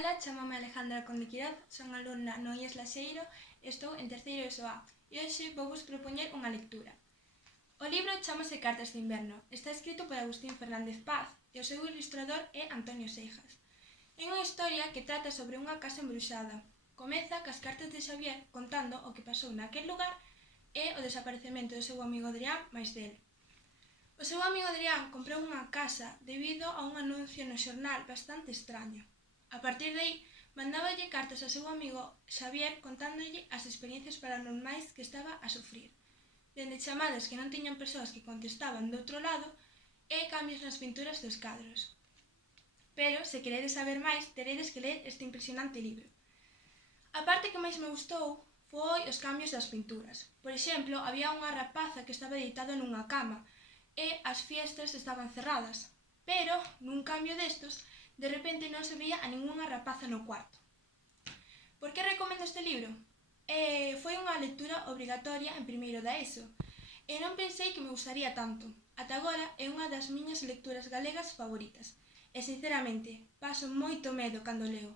Ola, chamame Alejandra Conde-Quiroz, son alumna no IES Laxeiro e estou en terceiro ESO A e hoxe vou vos propoñer unha lectura. O libro chamase Cartas de Inverno, está escrito por Agustín Fernández Paz e o seu ilustrador é Antonio Seijas. É unha historia que trata sobre unha casa embruxada. Comeza cas cartas de Xavier contando o que pasou naquel lugar e o desaparecemento do seu amigo Adrián máis del. O seu amigo Adrián comprou unha casa debido a un anuncio no xornal bastante extraño. A partir de aí, mandáballe cartas ao seu amigo Xavier contándolle as experiencias paranormais que estaba a sufrir, dende chamadas que non tiñan persoas que contestaban do outro lado e cambios nas pinturas dos cadros. Pero, se queredes saber máis, teredes que ler este impresionante libro. A parte que máis me gustou foi os cambios das pinturas. Por exemplo, había unha rapaza que estaba deitada nunha cama e as fiestras estaban cerradas, pero nun cambio destos, de repente non se veía a ningunha rapaza no cuarto. Por que recomendo este libro? Foi unha lectura obrigatoria en primeiro da ESO e non pensei que me gustaría tanto. Ata agora é unha das miñas lecturas galegas favoritas e, sinceramente, paso moito medo cando leo.